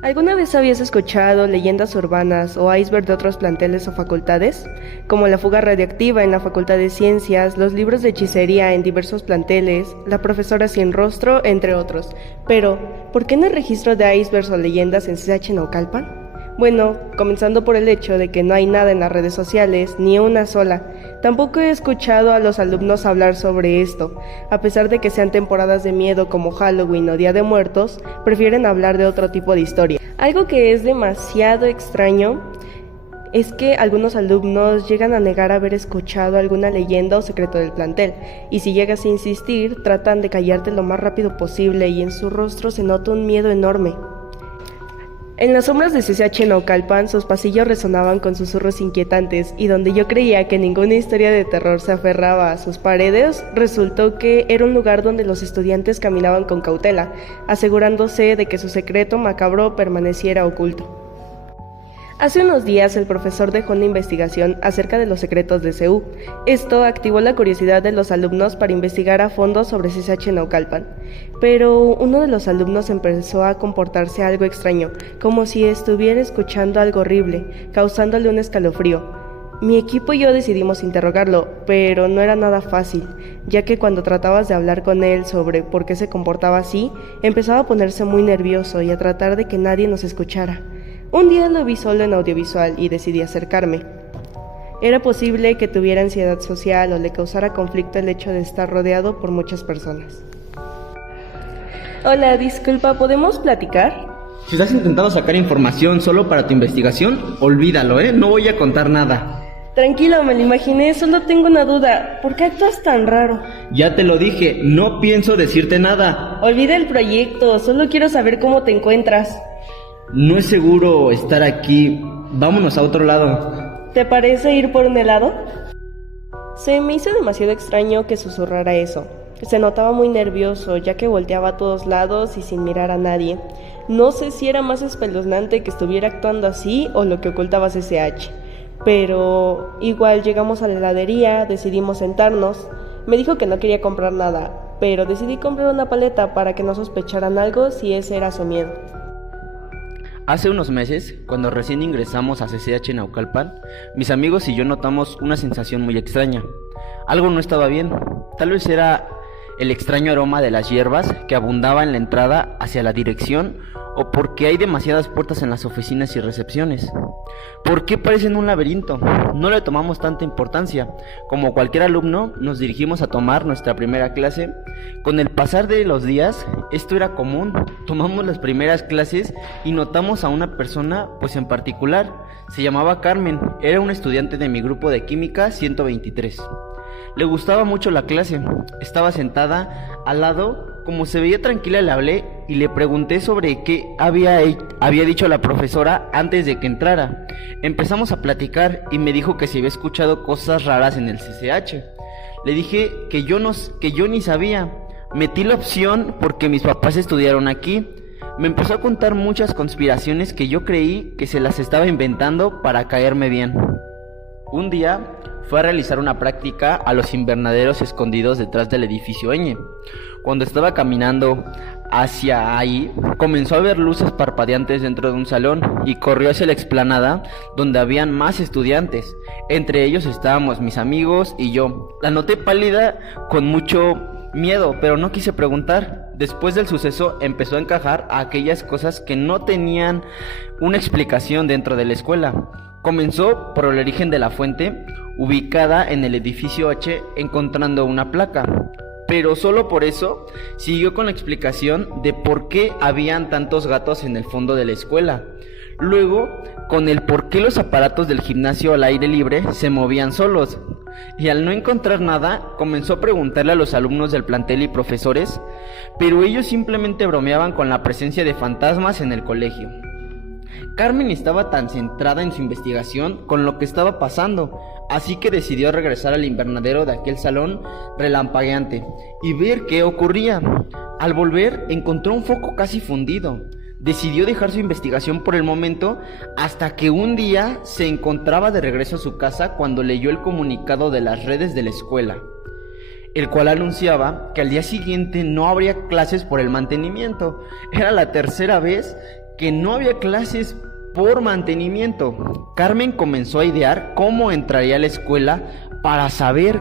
¿Alguna vez habías escuchado leyendas urbanas o iceberg de otros planteles o facultades? Como la fuga radiactiva en la Facultad de Ciencias, los libros de hechicería en diversos planteles, la profesora sin rostro, entre otros. Pero, ¿por qué no hay registro de icebergs o leyendas en CCH Naucalpan? Bueno, comenzando por el hecho de que no hay nada en las redes sociales, ni una sola. Tampoco he escuchado a los alumnos hablar sobre esto. A pesar de que sean temporadas de miedo como Halloween o Día de Muertos, prefieren hablar de otro tipo de historia. Algo que es demasiado extraño es que algunos alumnos llegan a negar haber escuchado alguna leyenda o secreto del plantel, y si llegas a insistir, tratan de callarte lo más rápido posible y en su rostro se nota un miedo enorme. En las sombras de CCH Naucalpan, sus pasillos resonaban con susurros inquietantes, y donde yo creía que ninguna historia de terror se aferraba a sus paredes, resultó que era un lugar donde los estudiantes caminaban con cautela, asegurándose de que su secreto macabro permaneciera oculto. Hace unos días el profesor dejó una investigación acerca de los secretos de CU. Esto activó la curiosidad de los alumnos para investigar a fondo sobre CCH Naucalpan. Pero uno de los alumnos empezó a comportarse algo extraño, como si estuviera escuchando algo horrible, causándole un escalofrío. Mi equipo y yo decidimos interrogarlo, pero no era nada fácil, ya que cuando tratabas de hablar con él sobre por qué se comportaba así, empezaba a ponerse muy nervioso y a tratar de que nadie nos escuchara. Un día lo vi solo en audiovisual y decidí acercarme. Era posible que tuviera ansiedad social o le causara conflicto el hecho de estar rodeado por muchas personas. Hola, disculpa, ¿podemos platicar? Si estás intentando sacar información solo para tu investigación, olvídalo, no voy a contar nada. Tranquilo, me lo imaginé, solo tengo una duda. ¿Por qué actúas tan raro? Ya te lo dije, no pienso decirte nada. Olvida el proyecto, solo quiero saber cómo te encuentras. No es seguro estar aquí. Vámonos a otro lado. ¿Te parece ir por un helado? Se me hizo demasiado extraño que susurrara eso. Se notaba muy nervioso, ya que volteaba a todos lados y sin mirar a nadie. No sé si era más espeluznante que estuviera actuando así o lo que ocultaba CCH. Pero igual llegamos a la heladería, decidimos sentarnos. Me dijo que no quería comprar nada, pero decidí comprar una paleta para que no sospecharan algo si ese era su miedo. Hace unos meses, cuando recién ingresamos a CCH Naucalpan, mis amigos y yo notamos una sensación muy extraña. Algo no estaba bien. Tal vez era el extraño aroma de las hierbas que abundaba en la entrada hacia la dirección, o porque hay demasiadas puertas en las oficinas y recepciones. ¿Por qué parecen un laberinto? No le tomamos tanta importancia. Como cualquier alumno, nos dirigimos a tomar nuestra primera clase. Con el pasar de los días, esto era común. Tomamos las primeras clases y notamos a una persona, pues en particular. Se llamaba Carmen, era una estudiante de mi grupo de química 123. Le gustaba mucho la clase. Estaba sentada al lado. Como se veía tranquila, le hablé y le pregunté sobre qué había dicho la profesora antes de que entrara. Empezamos a platicar y me dijo que se había escuchado cosas raras en el CCH. Le dije que yo ni sabía. Metí la opción porque mis papás estudiaron aquí. Me empezó a contar muchas conspiraciones que yo creí que se las estaba inventando para caerme bien. Un día fue a realizar una práctica a los invernaderos escondidos detrás del edificio Ñ. Cuando estaba caminando hacia ahí, comenzó a ver luces parpadeantes dentro de un salón y corrió hacia la explanada donde habían más estudiantes. Entre ellos estábamos mis amigos y yo. La noté pálida con mucho miedo, pero no quise preguntar. Después del suceso empezó a encajar a aquellas cosas que no tenían una explicación dentro de la escuela. Comenzó por el origen de la fuente, ubicada en el edificio H, encontrando una placa. Pero solo por eso siguió con la explicación de por qué habían tantos gatos en el fondo de la escuela. Luego, con el por qué los aparatos del gimnasio al aire libre se movían solos. Y al no encontrar nada, comenzó a preguntarle a los alumnos del plantel y profesores, pero ellos simplemente bromeaban con la presencia de fantasmas en el colegio. Carmen estaba tan centrada en su investigación con lo que estaba pasando, así que decidió regresar al invernadero de aquel salón relampagueante y ver qué ocurría. Al volver, encontró un foco casi fundido. Decidió dejar su investigación por el momento hasta que un día se encontraba de regreso a su casa cuando leyó el comunicado de las redes de la escuela, el cual anunciaba que al día siguiente no habría clases por el mantenimiento. Era la tercera vez que no había clases por mantenimiento. Carmen comenzó a idear cómo entraría a la escuela para saber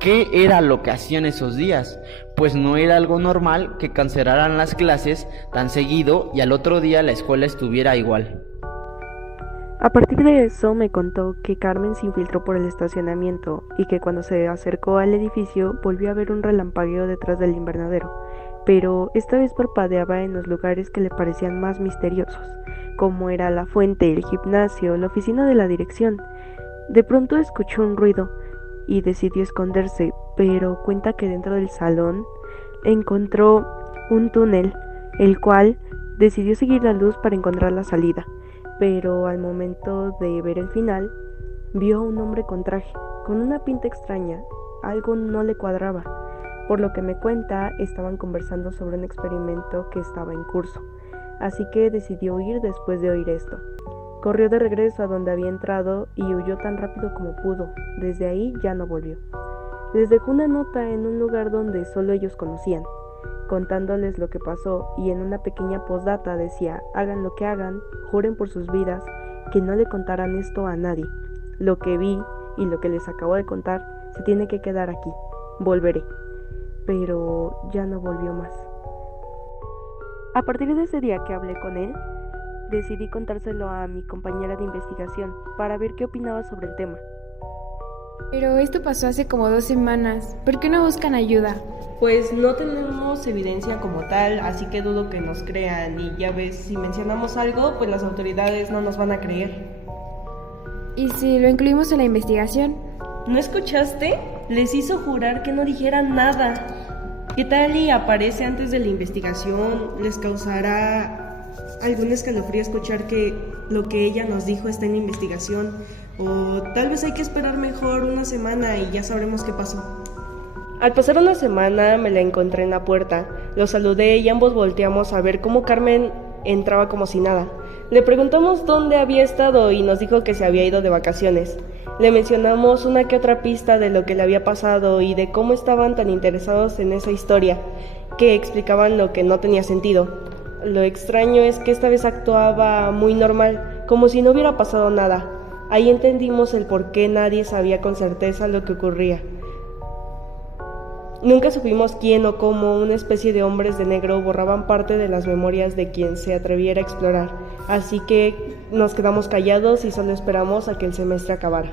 qué era lo que hacían esos días, pues no era algo normal que cancelaran las clases tan seguido y al otro día la escuela estuviera igual. A partir de eso me contó que Carmen se infiltró por el estacionamiento y que cuando se acercó al edificio volvió a ver un relampagueo detrás del invernadero, pero esta vez parpadeaba en los lugares que le parecían más misteriosos, como era la fuente, el gimnasio, la oficina de la dirección. De pronto escuchó un ruido y decidió esconderse, pero cuenta que dentro del salón encontró un túnel, el cual decidió seguir la luz para encontrar la salida, pero al momento de ver el final, vio a un hombre con traje, con una pinta extraña. Algo no le cuadraba. Por lo que me cuenta, estaban conversando sobre un experimento que estaba en curso, así que decidió huir después de oír esto. Corrió de regreso a donde había entrado y huyó tan rápido como pudo. Desde ahí ya no volvió. Les dejó una nota en un lugar donde solo ellos conocían, contándoles lo que pasó, y en una pequeña postdata decía: hagan lo que hagan, juren por sus vidas que no le contarán esto a nadie. Lo que vi y lo que les acabo de contar se tiene que quedar aquí. Volveré. Pero ya no volvió más. A partir de ese día que hablé con él, decidí contárselo a mi compañera de investigación para ver qué opinaba sobre el tema. Pero esto pasó hace como 2 semanas. ¿Por qué no buscan ayuda? Pues no tenemos evidencia como tal, así que dudo que nos crean, y ya ves, si mencionamos algo, pues las autoridades no nos van a creer. ¿Y si lo incluimos en la investigación? ¿No escuchaste? Les hizo jurar que no dijeran nada. ¿Qué tal y aparece antes de la investigación? Les causará algún escalofrío escuchar que lo que ella nos dijo está en la investigación, o tal vez hay que esperar mejor una semana y ya sabremos qué pasó. Al pasar una semana me la encontré en la puerta, lo saludé y ambos volteamos a ver cómo Carmen entraba como si nada. Le preguntamos dónde había estado y nos dijo que se había ido de vacaciones. Le mencionamos una que otra pista de lo que le había pasado y de cómo estaban tan interesados en esa historia, que explicaban lo que no tenía sentido. Lo extraño es que esta vez actuaba muy normal, como si no hubiera pasado nada. Ahí entendimos el por qué nadie sabía con certeza lo que ocurría. Nunca supimos quién o cómo una especie de hombres de negro borraban parte de las memorias de quien se atreviera a explorar, así que nos quedamos callados y solo esperamos a que el semestre acabara.